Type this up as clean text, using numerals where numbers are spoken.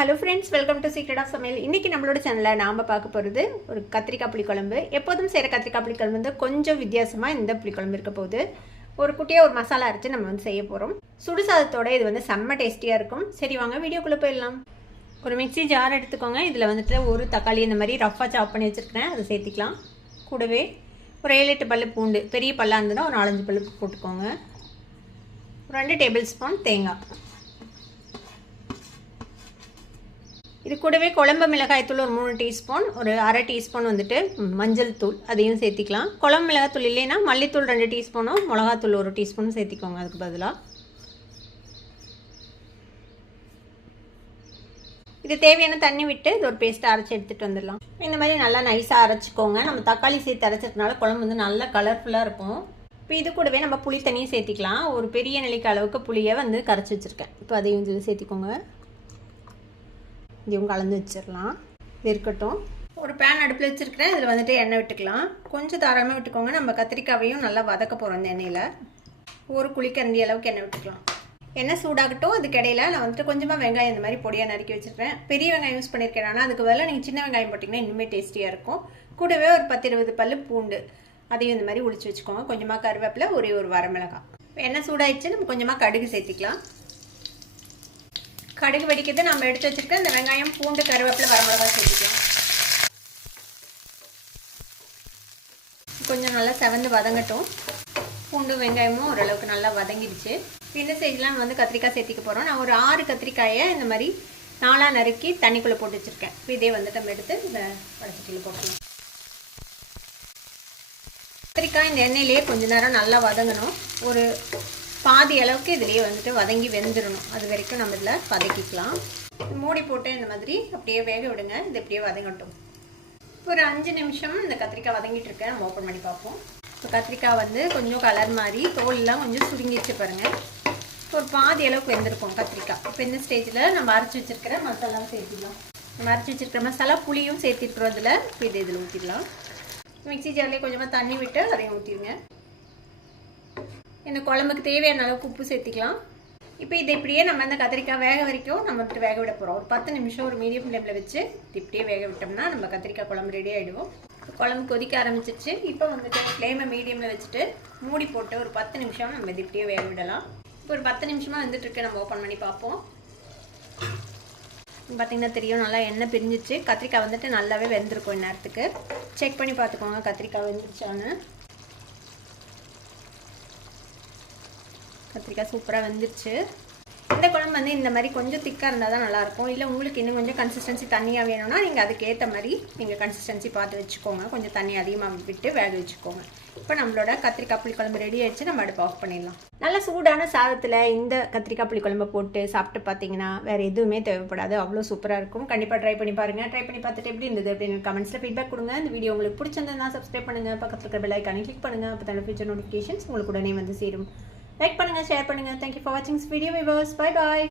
Hello friends, welcome to secret of சமையல். இன்றைக்கி நம்மளோட சேனலில் நாம் பார்க்க போகிறது ஒரு கத்திரிக்காய் புளிக்குழம்பு. எப்போதும் செய்கிற கத்திரிக்காய் புளிக்குழம்பு வந்து கொஞ்சம் வித்தியாசமாக இந்த புளிக்குழம்பு இருக்க போகுது. ஒரு குட்டியாக ஒரு மசாலா அரைச்சி நம்ம வந்து செய்ய போகிறோம். சுடுசாதத்தோடு இது வந்து செம்ம டேஸ்டியாக இருக்கும். சரி வாங்க வீடியோக்குள்ளே போயிடலாம். ஒரு மிக்ஸி ஜார் எடுத்துக்கோங்க. இதில் வந்துட்டு ஒரு தக்காளி இந்த மாதிரி ரஃபாக சாப் பண்ணி வச்சுருக்கிறேன், அதை சேர்த்திக்கலாம். கூடவே ஒரு 7-8 பல்லு பூண்டு, பெரிய பல்லாக இருந்ததுன்னா ஒரு 4-5 பல்லு போட்டுக்கோங்க. 2 டேபிள் ஸ்பூன் தேங்காய். இது கூடவே குழம்பு மிளகாய் தூள் ஒரு 3 டீஸ்பூன், ஒரு அரை டீஸ்பூன் வந்துட்டு மஞ்சள் தூள் அதையும் சேர்த்திக்கலாம். குழம்பு மிளகாய் தூள் இல்லைன்னா மல்லித்தூள் 2 டீஸ்பூனும் மிளகாத்தூள் 1 டீஸ்பூனும் சேர்த்திக்கோங்க. அதுக்கு பதிலாக இது தேவையான தண்ணி விட்டு இது ஒரு பேஸ்ட்டை அரைச்சி எடுத்துகிட்டு வந்துடலாம். இந்த மாதிரி நல்லா நைஸாக அரைச்சிக்கோங்க. நம்ம தக்காளி சேர்த்து அரைச்சதுனால குழம்பு வந்து நல்லா கலர்ஃபுல்லாக இருக்கும். இப்போ இது கூடவே நம்ம புளி தண்ணியும் சேர்த்திக்கலாம். ஒரு பெரிய நெல்லிக்காய் அளவுக்கு புளியை வந்து கரைச்சி வச்சுருக்கேன். இப்போ அதையும் சேர்த்திக்கோங்க. இதையும் கலந்து வச்சிடலாம். இருக்கட்டும். ஒரு பேன் அடுப்பில் வச்சுருக்கிறேன். இதில் வந்துட்டு எண்ணெய் விட்டுக்கலாம். கொஞ்சம் தாராளமாக விட்டுக்கோங்க. நம்ம கத்திரிக்காவையும் நல்லா வதக்க போகிறோம். அந்த எண்ணெயில் ஒரு குழிக்கரண்டி அளவுக்கு எண்ணெய் விட்டுக்கலாம். எண்ணெய் சூடாகட்டும். அதுக்கு இடையில நான் வந்துட்டு கொஞ்சமாக வெங்காயம் இந்த மாதிரி பொடியாக நறுக்கி வச்சுருக்கேன். பெரிய வெங்காயம் யூஸ் பண்ணியிருக்கேன். ஆனால் அதுக்கு பதிலாக நீங்கள் சின்ன வெங்காயம் போட்டிங்கன்னா இன்னுமே டேஸ்டியாக இருக்கும். கூடவே ஒரு 10-20 பல்லு பூண்டு அதையும் இந்த மாதிரி உளிச்சு வச்சுக்கோங்க. கொஞ்சமாக கருவேப்பிலை, ஒரே ஒரு வரமிளகாய். எண்ணெய் சூடாயிடுச்சு. நம்ம கொஞ்சமாக கடுகு சேர்த்திக்கலாம். கடுகு வெடிக்கிறது. நம்ம எடுத்து வச்சுருக்க இந்த வெங்காயம், பூண்டு, கருவேப்பிலை, வரமிளகாய் சேர்த்துக்கலாம். கொஞ்சம் நல்லா செவந்து வதங்கட்டும். பூண்டு வெங்காயமும் ஓரளவுக்கு நல்லா வதங்கிடுச்சு. இந்த சைட்லாம் வந்து கத்திரிக்காய் சேர்த்திக்க போகிறோம். நான் ஒரு 6 கத்திரிக்காயை இந்த மாதிரி 4ஆக நறுக்கி தண்ணிக்குள்ளே போட்டு வச்சுருக்கேன். இதே வந்து நம்ம எடுத்து இந்த வடச்சட்டியில் போட்டுக்கலாம். கத்திரிக்காய் இந்த எண்ணெயிலேயே கொஞ்சம் நேரம் நல்லா வதங்கணும். ஒரு பாதி அளவுக்கு இதுலேயே வந்துட்டு வதங்கி வெந்துடணும். அது வரைக்கும் நம்ம இதில் வதக்கிக்கலாம். மூடி போட்டு இந்த மாதிரி அப்படியே வேக விடுங்க. இது அப்படியே வதங்கட்டும். ஒரு 5 நிமிஷம் இந்த கத்திரிக்காய் வதங்கிட்டு இருக்கேன். நம்ம ஓப்பன் பண்ணி பார்ப்போம். இப்போ கத்திரிக்காய் வந்து கொஞ்சம் கலர் மாதிரி தோல்லாம் கொஞ்சம் சுருங்கிச்சு பாருங்கள். ஒரு பாதி அளவுக்கு வெந்திருக்கும் கத்திரிக்காய். இப்போ இந்த ஸ்டேஜில் நம்ம அரைச்சி வச்சுருக்கிற மசாலா சேர்த்திடலாம். நம்ம அரைச்சி வச்சுருக்கிற மசாலா புளியும் சேர்த்திருக்கிறோம். இப்போ இதில் ஊற்றிடலாம். மிக்ஸி ஜார்லேயே கொஞ்சமாக தண்ணி விட்டு அதையும் ஊற்றிடுங்க. இந்த குழம்புக்கு தேவையான அளவுக்கு உப்பு சேர்த்திக்கலாம். இப்போ இதை இப்படியே நம்ம இந்த கத்திரிக்காய் வேக வரைக்கும் நம்ம வந்துட்டு வேக விட போகிறோம். ஒரு 10 நிமிஷம் ஒரு மீடியம் ஃப்ளேமில் வச்சு இப்படியே வேக விட்டோம்னா நம்ம கத்திரிக்காய் குழம்பு ரெடி ஆகிடுவோம். குழம்பு கொதிக்க ஆரம்பிச்சிருச்சு. இப்போ வந்துட்டு ஃப்ளேமை மீடியமில் வச்சுட்டு மூடி போட்டு ஒரு 10 நிமிஷம் நம்ம இது இப்படியே வேக விடலாம். இப்போ ஒரு 10 நிமிஷமாக வந்துட்டுருக்கு. நம்ம ஓப்பன் பண்ணி பார்ப்போம். பார்த்திங்கன்னா தெரியும், நல்லா எண்ணெய் பிரிஞ்சிச்சு. கத்திரிக்காய் வந்துட்டு நல்லாவே வெந்திருக்கும். இந்நேரத்துக்கு செக் பண்ணி பார்த்துக்கோங்க கத்திரிக்காய் வெந்துருச்சான்னு. கத்திரிக்காய் சூப்பராக வெந்துருச்சு. இந்த குழம்பு வந்து இந்த மாதிரி கொஞ்சம் திக்காக இருந்தால் தான் நல்லாயிருக்கும். இல்லை உங்களுக்கு இன்னும் கொஞ்சம் கன்சிஸ்டன்சி தண்ணியாக வேணும்னா நீங்கள் அதுக்கேற்ற மாதிரி நீங்கள் கன்சிஸ்டன்சி பார்த்து வச்சுக்கோங்க. கொஞ்சம் தண்ணி அதிகமாக விட்டு வேக வச்சுக்கோங்க. இப்போ நம்மளோட கத்திரிக்காய் புளிக்குழம்பு ரெடி ஆகிடுச்சு. நம்ம அடுப்பு ஆஃப் பண்ணிடலாம். நல்ல சூடான சாதத்தில் இந்த கத்திரிக்காய் புளிக்குழம்பை போட்டு சாப்பிட்டு பார்த்தீங்கன்னா வேறு எதுவுமே தேவைப்படாது. அவ்வளோ சூப்பராக இருக்கும். கண்டிப்பாக ட்ரை பண்ணி பாருங்கள். ட்ரை பண்ணி பார்த்துட்டு எப்படி இருந்தது அப்படின்னு கமெண்ட்ஸில் ஃபீட்பேக் கொடுங்க. இந்த வீடியோ உங்களுக்கு பிடிச்சிருந்தா சப்ஸ்கிரைப் பண்ணுங்கள். பக்கத்தில் இருக்கிற பெல் ஐக்கானை கிளிக் பண்ணுங்கள். அப்போ தான் ஃபியூச்சர் நோட்டிஃபிகேஷன்ஸ் உங்களுக்கு உடனே வந்து சேரும். லைக் பண்ணுங்க, ஷேர் பண்ணுங்க. Thank you for watching this video viewers. Bye bye.